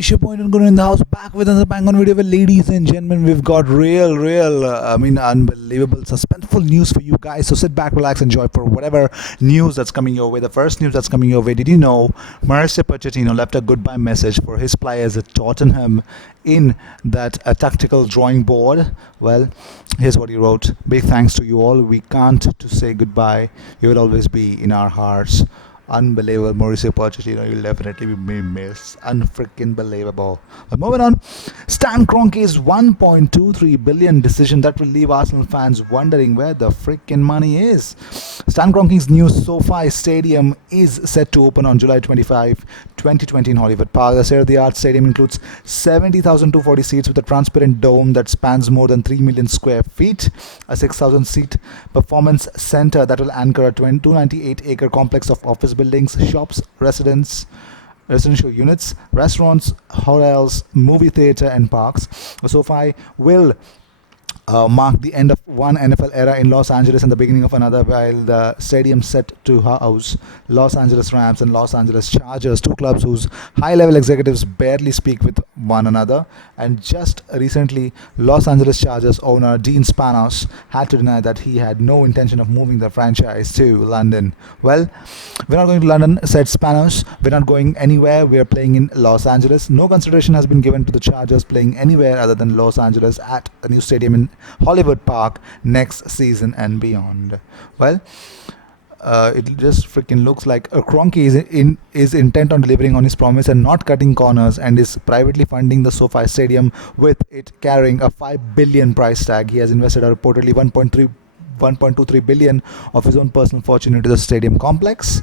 Issue Point and Gooner in the house, back with another bang on video. Well, ladies and gentlemen, we've got unbelievable, suspenseful news for you guys. So sit back, relax, enjoy for whatever news that's coming your way. The first news that's coming your way: did you know Mauricio Pochettino left a goodbye message for his players at Tottenham in that tactical drawing board? Well, here's what he wrote: big thanks to you all. We can't to say goodbye. You will always be in our hearts. Unbelievable, Mauricio Pochettino. You'll definitely be missed. Unfreaking believable. But moving on, Stan Kroenke's 1.23 billion decision that will leave Arsenal fans wondering where the freaking money is. Stan Kroenke's new SoFi Stadium is set to open on July 25, 2020 in Hollywood Park. The state-of-the-art stadium includes 70,240 seats with a transparent dome that spans more than 3 million square feet, a 6,000 seat performance center that will anchor a 298-acre complex of office buildings, shops, residential units, restaurants, hotels, movie theater, and parks. SoFi will mark the end of one NFL era in Los Angeles and the beginning of another, while the stadium set to house Los Angeles Rams and Los Angeles Chargers, two clubs whose high-level executives barely speak with one another. And just recently, Los Angeles Chargers owner Dean Spanos had to deny that he had no intention of moving the franchise to London. Well, we're not going to London, said Spanos. We're not going anywhere. We're playing in Los Angeles. No consideration has been given to the Chargers playing anywhere other than Los Angeles at a new stadium in Hollywood Park next season and beyond. Well, it just freaking looks like Kroenke is intent on delivering on his promise and not cutting corners, and is privately funding the SoFi Stadium, with it carrying a 5 billion price tag. He has invested reportedly 1.23 billion of his own personal fortune into the stadium complex.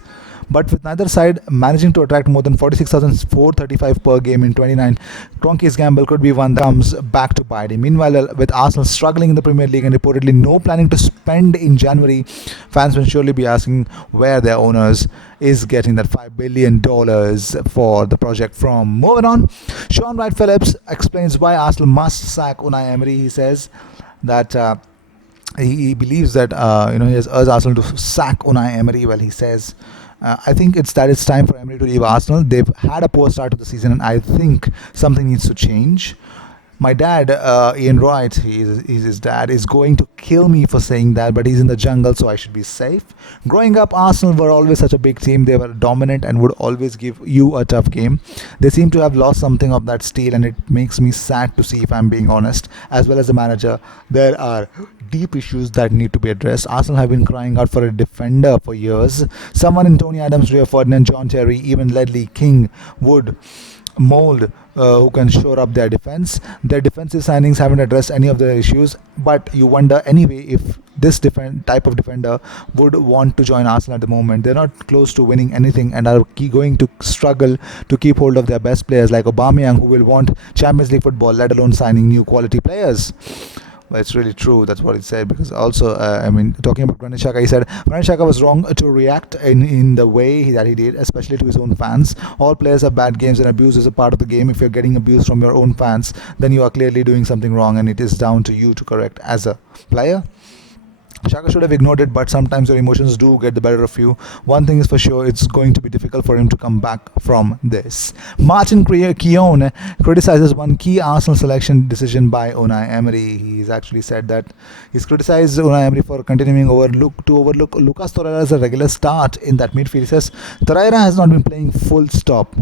But with neither side managing to attract more than 46,435 per game in 29, Kroenke's gamble could be one that comes back to bite him. Meanwhile, with Arsenal struggling in the Premier League and reportedly no planning to spend in January, fans will surely be asking where their owners is getting that $5 billion for the project from. Moving on, Sean Wright Phillips explains why Arsenal must sack Unai Emery. He says that he believes that he has urged Arsenal to sack Unai Emery. Well, he says, I think it's time for Emery to leave Arsenal. They've had a poor start to the season, and I think something needs to change. My dad, Ian Wright, he's his dad, is going to kill me for saying that, but he's in the jungle, so I should be safe. Growing up, Arsenal were always such a big team. They were dominant and would always give you a tough game. They seem to have lost something of that steel, and it makes me sad to see, if I'm being honest. As well as the manager, there are deep issues that need to be addressed. Arsenal have been crying out for a defender for years. Someone in Tony Adams, Rio Ferdinand, John Terry, even Ledley King would mold who can shore up their defense. Their defensive signings haven't addressed any of the issues, but you wonder anyway if this different type of defender would want to join Arsenal at the moment. They're not close to winning anything and are going to struggle to keep hold of their best players like Aubameyang, who will want Champions League football, let alone signing new quality players. Well, it's really true. That's what he said. Because also, talking about Granit Xhaka, he said Granit Xhaka was wrong to react in the way that he did, especially to his own fans. All players have bad games, and abuse is a part of the game. If you're getting abuse from your own fans, then you are clearly doing something wrong, and it is down to you to correct as a player. Shaka should have ignored it, but sometimes your emotions do get the better of you. One thing is for sure, it's going to be difficult for him to come back from this. Martin Keown criticizes one key Arsenal selection decision by Unai Emery. He's actually said that he's criticized Unai Emery for continuing to overlook Lucas Torreira as a regular start in that midfield. He says Torreira has not been playing full stop.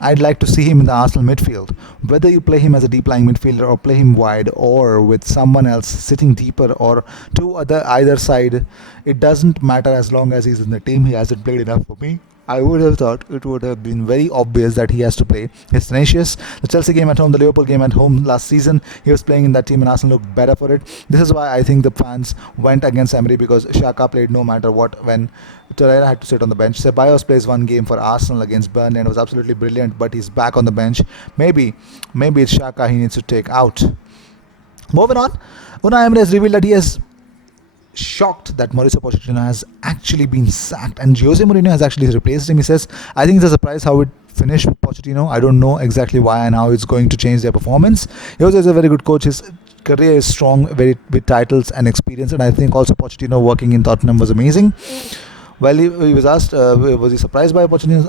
I'd like to see him in the Arsenal midfield. Whether you play him as a deep-lying midfielder or play him wide or with someone else sitting deeper or to either side, it doesn't matter as long as he's in the team. He hasn't played enough for me. I would have thought it would have been very obvious that he has to play. He's tenacious. The Chelsea game at home, the Liverpool game at home last season, he was playing in that team and Arsenal looked better for it. This is why I think the fans went against Emery, because Xhaka played no matter what when Torreira had to sit on the bench. Ceballos plays one game for Arsenal against Burnley and was absolutely brilliant, but he's back on the bench. Maybe it's Xhaka he needs to take out. Moving on, Unai Emery has revealed that he has shocked that Mauricio Pochettino has actually been sacked and Jose Mourinho has actually replaced him. He says, I think it's a surprise how it finished with Pochettino. I don't know exactly why and how it's going to change their performance. Jose is a very good coach. His career is strong, very with titles and experience, and I think also Pochettino working in Tottenham was amazing. Well, he was asked, was he surprised by Pochettino's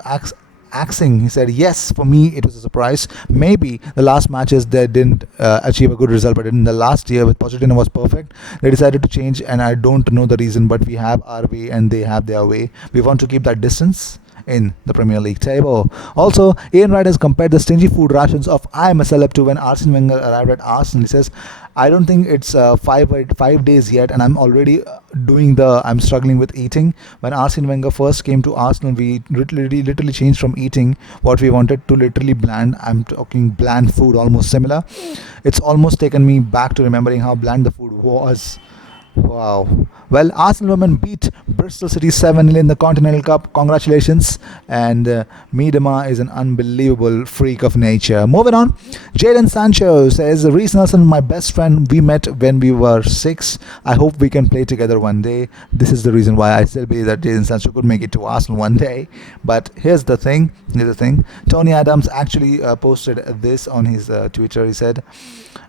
axing. He said, yes, for me it was a surprise. Maybe the last matches they didn't achieve a good result, but in the last year with Pochettino was perfect. They decided to change, and I don't know the reason, but we have our way and they have their way. We want to keep that distance in the Premier League table. Also, Ian Wright has compared the stingy food rations of I am a celeb to when Arsene Wenger arrived at Arsenal. He says, I don't think it's 5 days yet, and I'm already I'm struggling with eating. When Arsene Wenger first came to Arsenal, we literally changed from eating what we wanted to literally bland. I'm talking bland food, almost similar. It's almost taken me back to remembering how bland the food was. Wow. Well, Arsenal women beat Bristol City 7-0 in the Continental Cup. Congratulations. And Miedema is an unbelievable freak of nature. Moving on, Jadon Sancho says, Reece Nelson, my best friend, we met when we were 6. I hope we can play together one day. This is the reason why I still believe that Jadon Sancho could make it to Arsenal one day. But here's the thing. Tony Adams actually posted this on his Twitter. He said,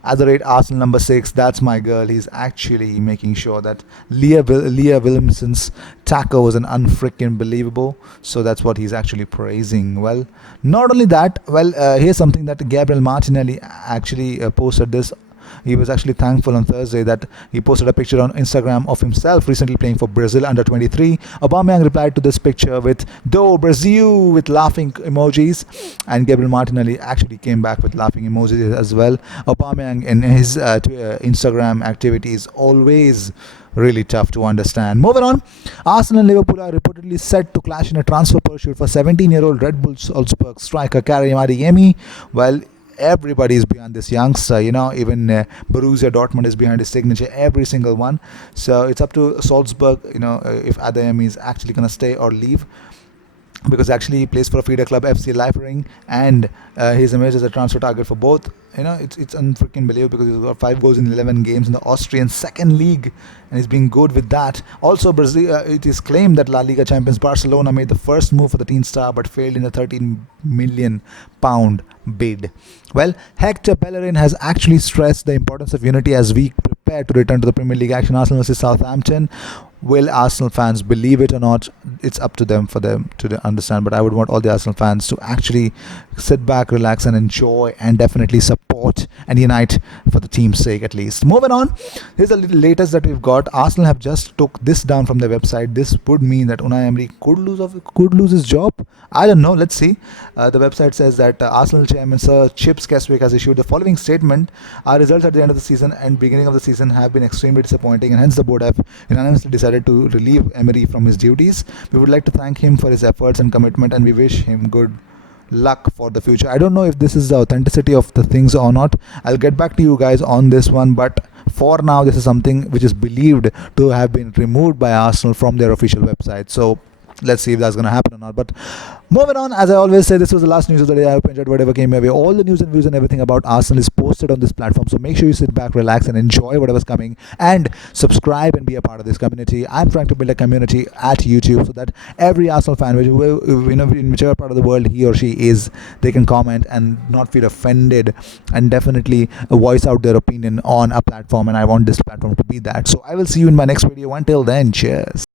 at the rate Arsenal number 6, that's my girl. He's actually making sure that Leah Williamson's tackle was an unfreaking believable. So that's what he's actually praising. Well, not only that, here's something that Gabriel Martinelli actually posted this. He was actually thankful on Thursday that he posted a picture on Instagram of himself recently playing for Brazil under 23. Aubameyang replied to this picture with "Do Brazil" with laughing emojis, and Gabriel Martinelli actually came back with laughing emojis as well. Aubameyang in his Instagram activity is always really tough to understand. Moving on, Arsenal and Liverpool are reportedly set to clash in a transfer pursuit for 17-year-old Red Bull Salzburg striker Karim Adeyemi. Well, everybody is behind this youngster, even Borussia Dortmund is behind his signature, every single one. So it's up to Salzburg, if Adeyemi is actually going to stay or leave, because actually he plays for a feeder club, FC Leipzig, and he's emerged as a transfer target for both. It's unfreaking believable because he's got 5 goals in 11 games in the Austrian second league, and he's been good with that. Also, Brazil, it is claimed that La Liga champions Barcelona made the first move for the teen star but failed in a £13 million bid. Well, Hector Bellerin has actually stressed the importance of unity as we prepare to return to the Premier League action. Arsenal versus Southampton. Will Arsenal fans believe it or not? It's up to them for them to understand. But I would want all the Arsenal fans to actually sit back, relax, and enjoy, and definitely support and unite for the team's sake at least. Moving on, here's the little latest that we've got. Arsenal have just took this down from their website. This would mean that Unai Emery could lose his job. I don't know. Let's see. The website says that Arsenal chairman Sir Chips Keswick has issued the following statement: Our results at the end of the season and beginning of the season have been extremely disappointing, and hence the board have unanimously decided to relieve Emery from his duties. We would like to thank him for his efforts and commitment, and we wish him good luck for the future. I don't know if this is the authenticity of the things or not. I'll get back to you guys on this one, but for now this is something which is believed to have been removed by Arsenal from their official website. So let's see if that's going to happen or not. But moving on, as I always say, this was the last news of the day. I hope you enjoyed whatever came your way. All the news and views and everything about Arsenal is posted on this platform, so make sure you sit back, relax, and enjoy whatever's coming, and subscribe and be a part of this community. I'm trying to build a community at YouTube so that every Arsenal fan, in whichever part of the world he or she is, they can comment and not feel offended, and definitely voice out their opinion on a platform, and I want this platform to be that. So I will see you in my next video. Until then, cheers.